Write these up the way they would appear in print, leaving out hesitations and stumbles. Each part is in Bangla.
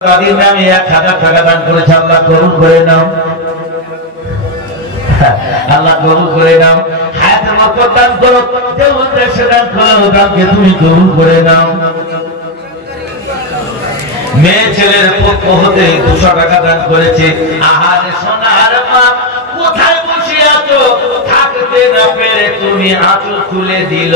দাদির নামে 1000 টাকা দান করেছে, আল্লাহ কবুল করে নাও, আল্লাহ কবুল করে নাও। হায়াতের বরকত দান করো, যে উদ্দেশ্যে দান করো দানকে তুমি কবুল করে নাও। মেয়ে ছেলের পক্ষ হতে 200 টাকা দান করেছে। আহারে সোনার মা, কোথায় বসে আছো? থাকতে না পেরে তুমি আঁচল খুলে দিল,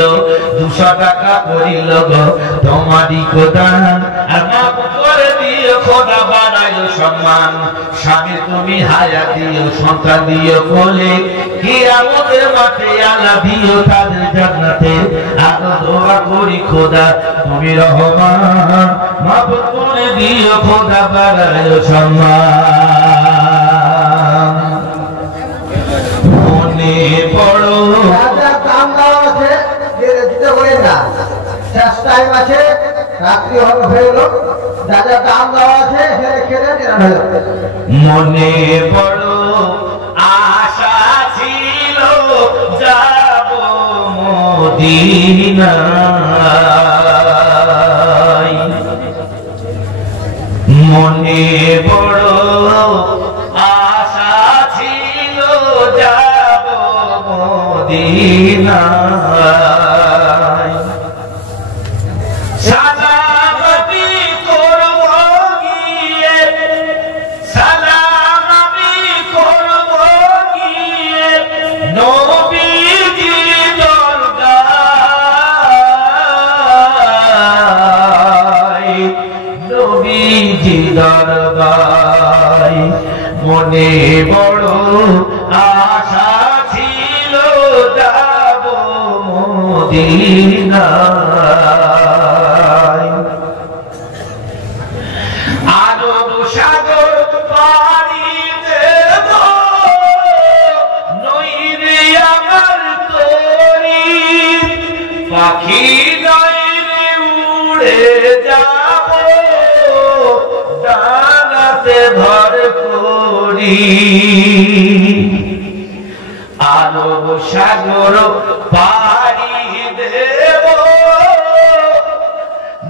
200 টাকা করিল গো তোমারই কোদান। আর মাফ করে দিও খোদা, বাড়াইও সম্মান। স্বামী তুমি হায়াত দিও, সন্তান দিও কোলে, কিয়ামতের মাঠে আল্লাহ দিও তাদের জান্নাতে। আর দোয়া করি খোদা তুমি রহমান, মাফ করে দিও খোদা, বাড়াইও সম্মান। মনে পড়ো দাম দেওয়া আছে, দিতে বলেন না, শেষ টাইম আছে, রাত্রি হয়ে গেল, যা যা দাম দেওয়া আছে খেলে মনে পড়ো আশা ছিল যাব মদিনায়, মনে পড়ো আশা ছিল যাব মদিনায়। সালামতি করব গিয়ে, সালাম আমি করব গিয়ে নবীজি দরগায়, নবীজি দরগায়। মনে বড় আশা ছিল যাব মদিনায়। আরব সাগর পাড়ি দেব, নইরে আমার তরি, পাখি নইরে উড়ে যাব, ডানাতে ভর করি। আরব সাগর পাড়ি দেব,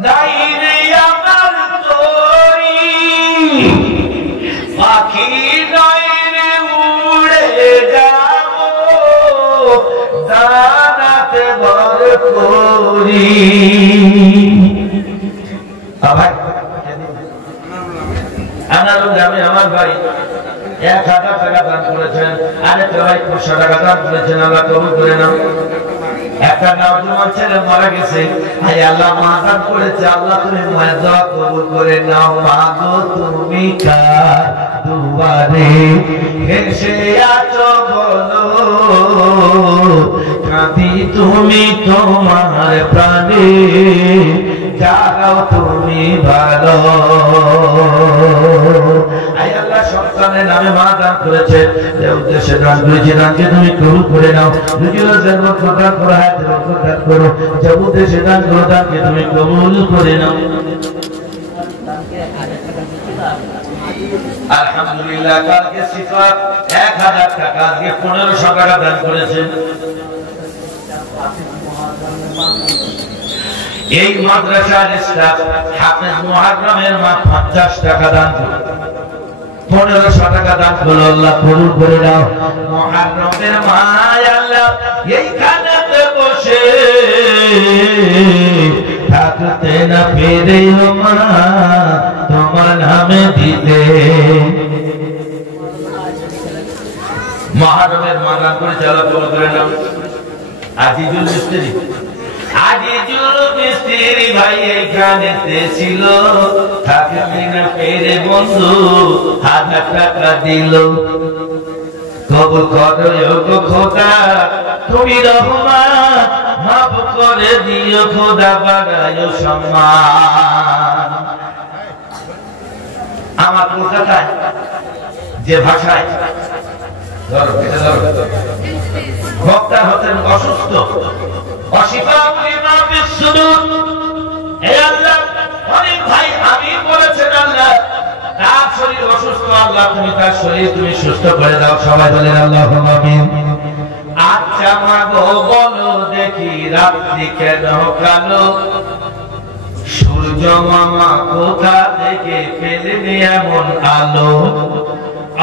নাইরে আমার তরি, পাখি নইরে উড়ে যাব, ডানাতে ভর করি। আমার ভাই 1000 টাকা দান করেছেন, আরেকটা ভাই 500 টাকা দান করেছেন, আল্লাহ কবুল করে নাও। একটা নওজোয়ান ছেলে মারা গেছে, হাই আল্লাহ মা দান করেছে, আল্লাহ তুমি মায়ের দোয়া কবুল করে নাও। মা গো তুমি কার দুয়ারে এসে আছো বলো, কাঁদি তুমি তোমার প্রাণে, জাগাও তুমি ভালো। আয় আল্লাহ সন্তানের নামে মা দান করেছে, যে উদ্দেশ্যে দান করেছে দানকে তুমি কবুল করে নাও। রুজির বরকত দান করো, হায়াতের বরকত দান করো, যে উদ্দেশ্যে দান করো দানকে তুমি কবুল করে নাও। আলহামদুলিল্লাহ, কালকে সিফাত 1000 টাকা, আজকে 1500 টাকা দান করেছেন। এই মাদ্রাসার স্টাফ হাফেজ মুহাররমের মা 50 টাকা দান করে, 1500 টাকা দান করলো, আল্লাহ কবুল করে নাও। মুহাররমের মা আল্লাহ এইখানেতে বসে থাকতে না পেরে মা তোমার নামে দিতে। মুহাররমের মা দান করে আল্লাহ কবুল করে নাও। আজিজুল মিস্ত্রি, আজিজুল মিস্ত্রি ভাই এইখানেতে ছিল, থাকতে না পেরে বন্ধু 1000 টাকা দিল। কবুল করো গো খোদা তুমি রহমান, মাফ করে দিও খোদা, বাড়াইও সম্মান। আমার কলকাতায় যে ভাষায় বক্তা হতেন অসুস্থ, অনেক ভাই আমি বলেছেন আল্লাহ তার শরীর অসুস্থ, আল্লাহ তুমি তার শরীর তুমি সুস্থ করে দাও। সবাই বলেন আল্লাহুম্মা আমিন। আচ্ছা মা গো বলো দেখি রাত্রি কেন কালো, সূর্য মামা কোথা থেকে পেলেন এমন আলো?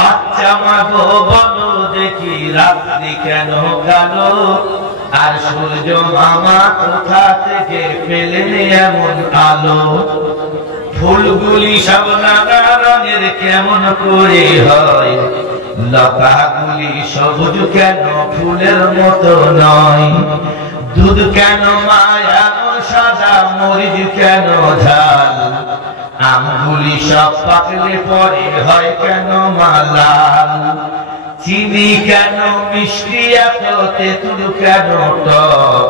আচ্ছা মা গো বলো দেখি রাত্রি কেন কালো? আর সূর্য মামা কোথা থেকে পেলেন এমন আলো? ফুলগুলি সব নানা রঙের কেমন করে হয়? লতাগুলি সবুজ কেন ফুলের মতো নয়? দুধ কেন মায়া সাদা, মরিচ কেন ঝাল? আমগুলি সব পাকলে পরে হয় কেন মালাল? চিনি কেন মিষ্টি এত, তেঁতুল কেন টক?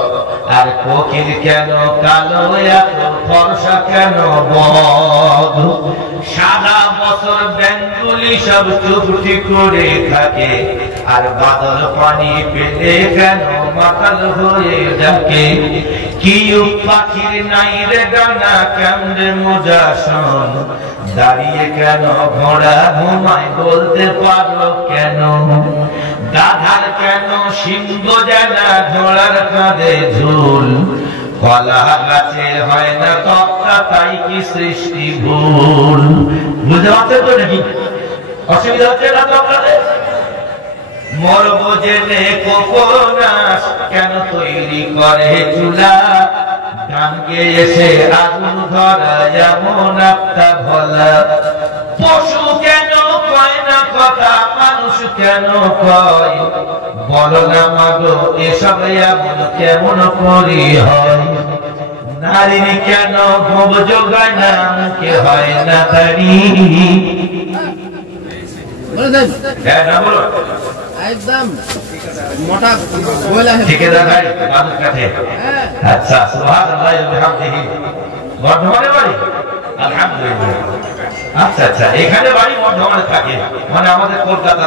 আর কোকিল কেন কালো এত, ফর্সা কেন বদ? সারা বছর ব্যাঙগুলি সব চুপটি করে থাকে, আর বাদল পানি পেলে কেন মাতাল হয়ে ডাকে? কি পাখির নাই রে ডানা, কেমনে মজা শোন? দাঁড়িয়ে কেন ঘোড়া ঘুমায়, বলতে পারো কেন? গাধার কেন সিংহ জানা, ঘোড়ার কাঁধে ঝুল? কলা গাছে হয় না তক্তা, তাই কি সৃষ্টি ভুল? বুঝতে পারছে তো নাকি? অসুবিধা হচ্ছে না তো? মরব জেনে কোকোনাস কেন তৈরি করে চুলা? গানকে এসে আগুন ধরা এমন একটা ভোলা? পশু কেন কয় না কথা, মানুষ কেন কয়? বলো না মাগো এসব এমন কেমন করি হয়? নারীর কেন ভোগ জোগায় না, মুখে হয় না দাড়ি? একদম মোটা বলা है ঠিকাদার ভাই মানুষ কাছে। আচ্ছা সুবহানাল্লাহ ওয়া বিহামদিহি। বর্ধমানে বাড়ি? আলহামদুলিল্লাহ। আচ্ছা আচ্ছা, এখানে বাড়ি বর্ধমানে থাকে, মানে আমাদের কলকাতা।